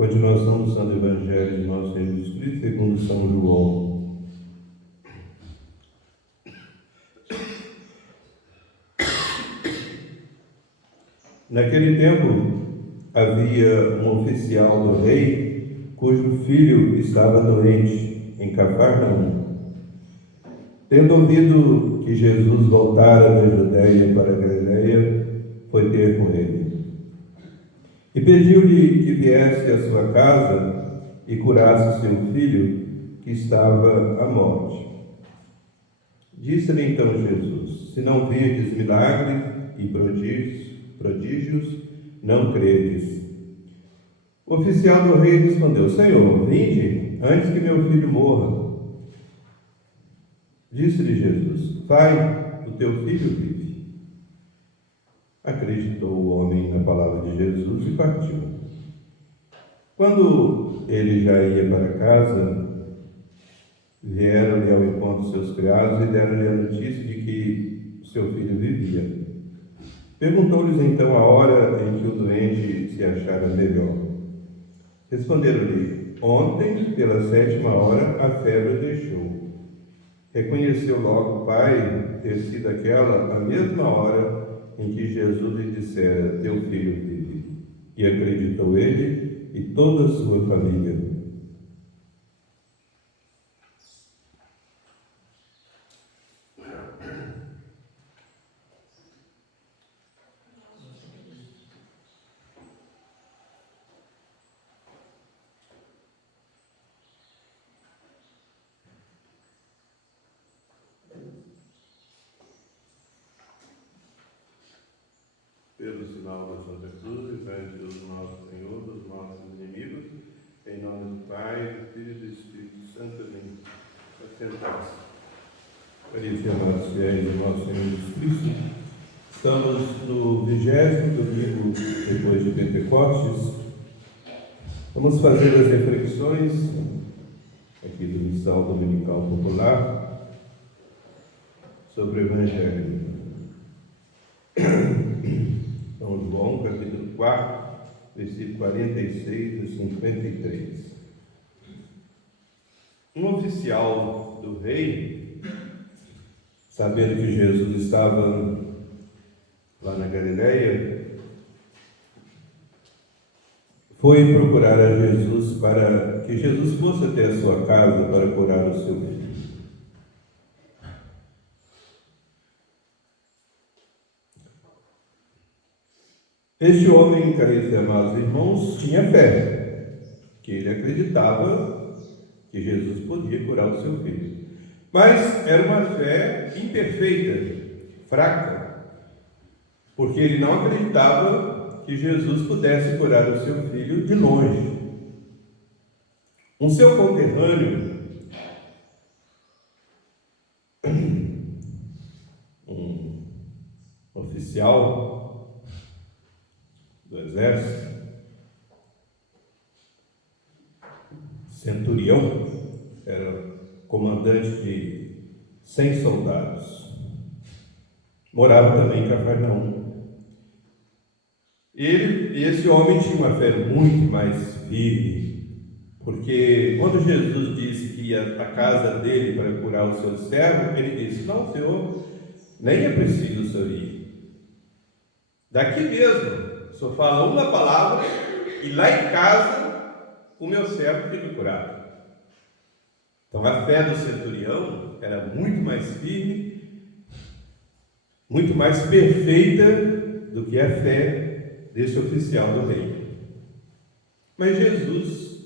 Continuação do Santo Evangelho de nosso Senhor Jesus Cristo, segundo São João. Naquele tempo, havia um oficial do rei, cujo filho estava doente, em Cafarnaum. Tendo ouvido que Jesus voltara da Judéia para a Galiléia, foi ter com ele. E pediu-lhe que viesse à sua casa e curasse seu filho, que estava à morte. Disse-lhe então Jesus: se não virdes milagres e prodígios, não credes. O oficial do rei respondeu: Senhor, vinde, antes que meu filho morra. Disse-lhe Jesus: vai, o teu filho vive. Acreditou o homem na palavra de Jesus e partiu. Quando ele já ia para casa, vieram-lhe ao encontro seus criados e deram-lhe a notícia de que seu filho vivia. Perguntou-lhes então a hora em que o doente se achara melhor. Responderam-lhe: ontem, pela 7ª hora, a febre o deixou. Reconheceu logo o pai ter sido aquela a mesma hora em que Jesus lhe dissera: teu filho vive. E acreditou ele e toda a sua família. Pelo sinal da Santa Cruz, livrai-nos Deus nosso Senhor dos nossos inimigos, em nome do Pai, do Filho e do Espírito Santo. Amém. Assentados. Maria, amados fiéis do nosso Senhor Jesus Cristo, estamos no 20º domingo depois de Pentecostes. Vamos fazer as reflexões aqui do Missal Dominical Popular sobre o Evangelho. São João, capítulo 4, versículo 46 a 53. Um oficial do rei, sabendo que Jesus estava lá na Galiléia, foi procurar a Jesus para que Jesus fosse até a sua casa para curar o seu filho. Este homem, caríssimos amados irmãos, tinha fé, que ele acreditava que Jesus podia curar o seu filho. Mas era uma fé imperfeita, fraca, porque ele não acreditava que Jesus pudesse curar o seu filho de longe. Um seu conterrâneo, um oficial do exército, centurião, era comandante de 100 soldados, morava também em Cafarnaum. Esse homem tinha uma fé muito mais firme, porque quando Jesus disse que ia à casa dele para curar o seu servo, ele disse: não, Senhor, nem é preciso o senhor ir. Daqui mesmo, só fala uma palavra e lá em casa o meu servo fica curado. Então a fé do centurião era muito mais firme, muito mais perfeita do que a fé desse oficial do rei. Mas Jesus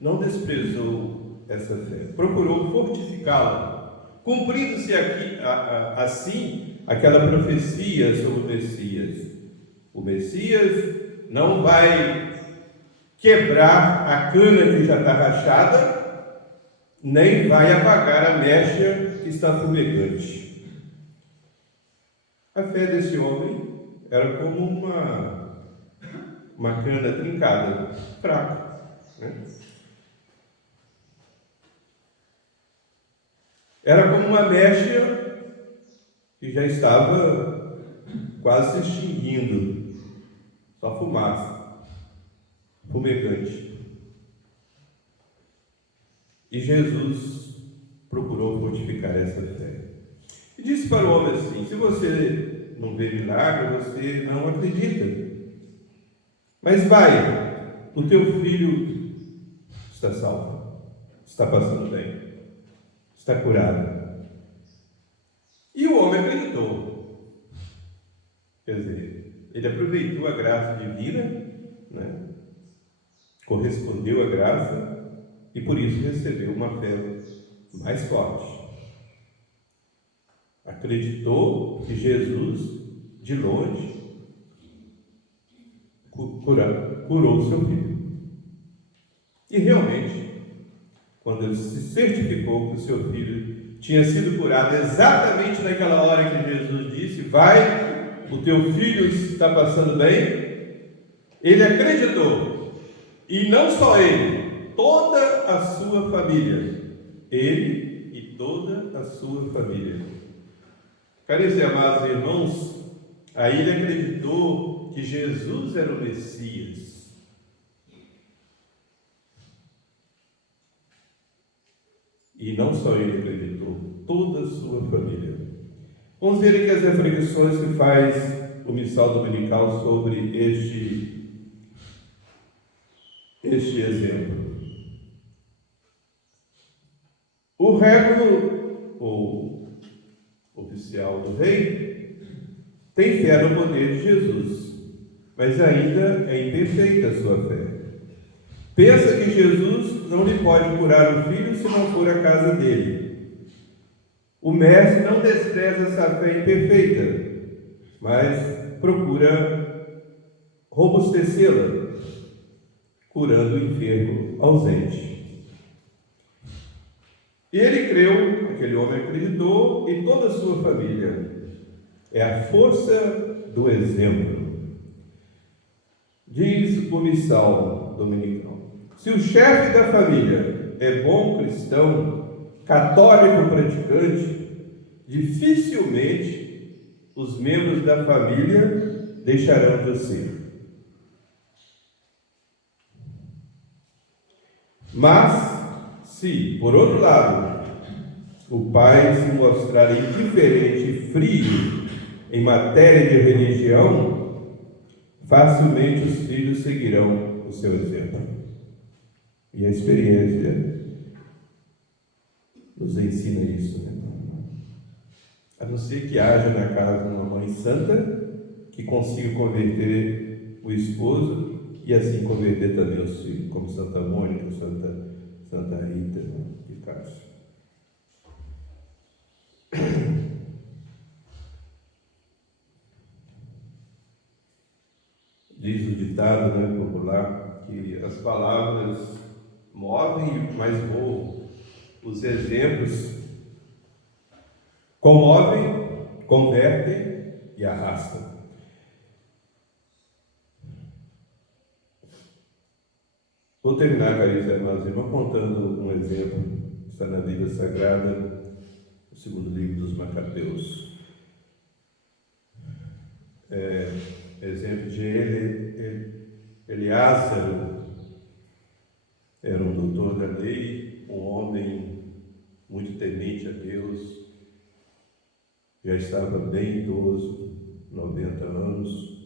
não desprezou essa fé, procurou fortificá-la, cumprindo-se aqui, assim aquela profecia sobre o Messias. O Messias não vai quebrar a cana que já está rachada, nem vai apagar a mecha que está fumegante. A fé desse homem era como uma cana trincada, fraca, né? Era como uma mecha que já estava quase se extinguindo. Só fumaça, fumegante. E Jesus procurou fortificar essa fé. E disse para o homem assim: se você não vê milagre, você não acredita. Mas vai, o teu filho está salvo, está passando bem, está curado. E o homem acreditou. Quer dizer, ele aproveitou a graça divina, né? Correspondeu à graça e por isso recebeu uma fé mais forte. Acreditou que Jesus, de longe, curou o seu filho. E realmente, quando ele se certificou que o seu filho tinha sido curado exatamente naquela hora que Jesus disse: vai, o teu filho está passando bem, ele acreditou. E não só ele, toda a sua família. Ele e toda a sua família. Caríssimos e amados irmãos, aí ele acreditou que Jesus era o Messias. E não só ele acreditou, toda a sua família. Vamos ver aqui as reflexões que faz o Missal Dominical sobre este exemplo. O régulo, ou oficial do rei, tem fé no poder de Jesus, mas ainda é imperfeita a sua fé. Pensa que Jesus não lhe pode curar o filho se não for a casa dele. O mestre não despreza essa fé imperfeita, mas procura robustecê-la, curando o enfermo ausente. Ele creu, aquele homem acreditou, e toda a sua família. É a força do exemplo. Diz o Missal Dominical: se o chefe da família é bom cristão, católico praticante, dificilmente os membros da família deixarão de ser. Mas, se, por outro lado, o pai se mostrar indiferente e frio em matéria de religião, facilmente os filhos seguirão o seu exemplo. E a experiência nos ensina isso, né? A não ser que haja na casa uma mãe santa que consiga converter o esposo e assim converter também os filhos, como Santa Mônica, Santa Rita e Cássio. Diz o ditado, né, popular, que as palavras movem, mas voam. Os exemplos comovem, convertem e arrastam. Vou terminar, caríssimos irmãos, contando um exemplo que está na Bíblia Sagrada, no segundo livro dos Macabeus. Exemplo de Eleázaro, era um doutor da lei, um homem muito temente a Deus, já estava bem idoso, 90 anos,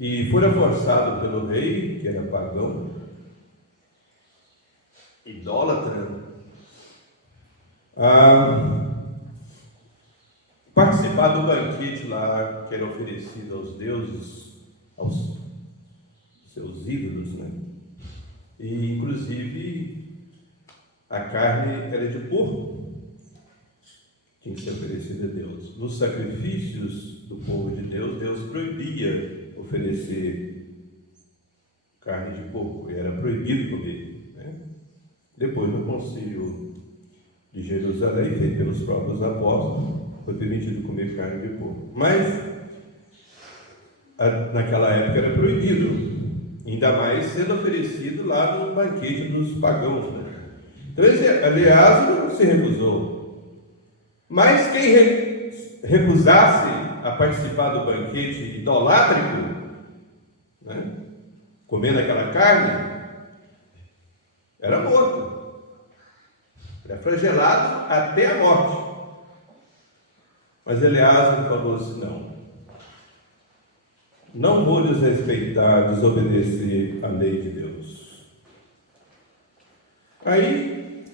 e fora forçado pelo rei, que era pagão, idólatra, a participar do banquete lá que era oferecido aos deuses, aos seus ídolos, né? E inclusive a carne era de porco, tinha que ser oferecida a Deus. Nos sacrifícios do povo de Deus, Deus proibia oferecer carne de porco, era proibido comer, né? Depois do concílio de Jerusalém, feito pelos próprios apóstolos, foi permitido comer carne de porco. Mas naquela época era proibido, ainda mais sendo oferecido lá no banquete dos pagãos, né? Então, Eleázaro se recusou. Mas quem recusasse a participar do banquete idolátrico, né, comendo aquela carne, era morto, era flagelado até a morte. Mas Eleazar falou assim: não vou desrespeitar, desobedecer a lei de Deus. Aí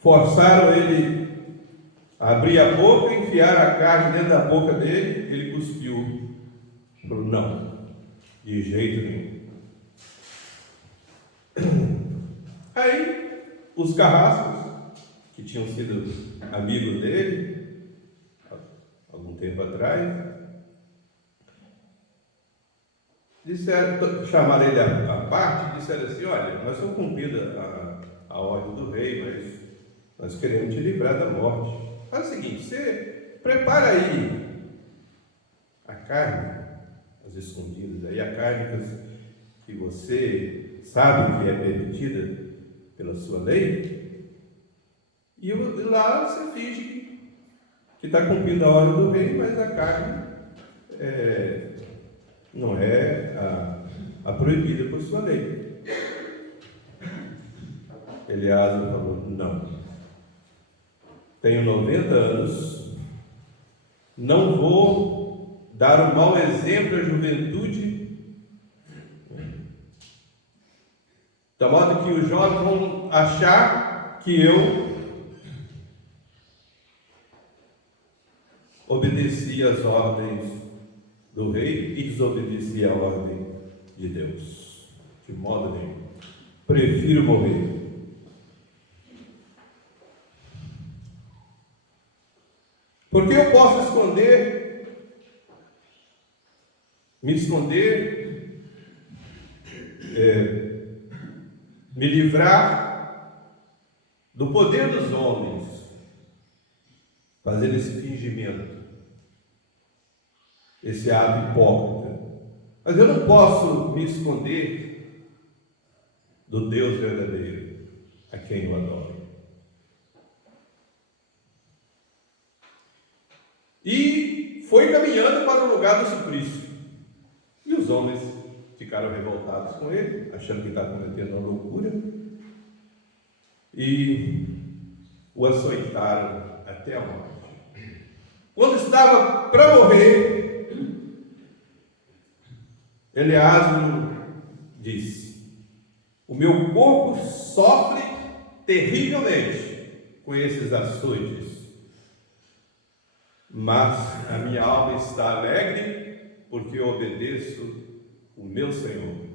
forçaram ele a abrir a boca, enfiar a carne dentro da boca dele. Ele cuspiu, falou: não, de jeito nenhum. Aí os carrascos, que tinham sido amigos dele algum tempo atrás, chamaram ele à parte e disseram assim: olha, nós estamos cumprindo a ordem do rei, mas nós queremos te livrar da morte. Faz o seguinte, você prepara aí a carne, as escondidas, aí a carne que você sabe que é permitida pela sua lei, e lá você finge que está cumprindo a ordem do rei, mas a carne não é a proibida por sua lei. Eleazar falou: não, tenho 90 anos, não vou dar um mau exemplo à juventude, de modo que os jovens vão achar que eu obedeci às ordens do rei e desobedeci à ordem de Deus. De modo nenhum. Prefiro morrer. Porque eu posso me esconder, me livrar do poder dos homens, fazer esse fingimento, esse ato hipócrita. Mas eu não posso me esconder do Deus verdadeiro, a quem eu adoro. E foi caminhando para o lugar do suplício. E os homens ficaram revoltados com ele, achando que estava cometendo uma loucura, e o açoitaram até a morte. Quando estava para morrer, Eleazar disse: o meu corpo sofre terrivelmente com esses açoites, mas a minha alma está alegre, porque eu obedeço o meu Senhor.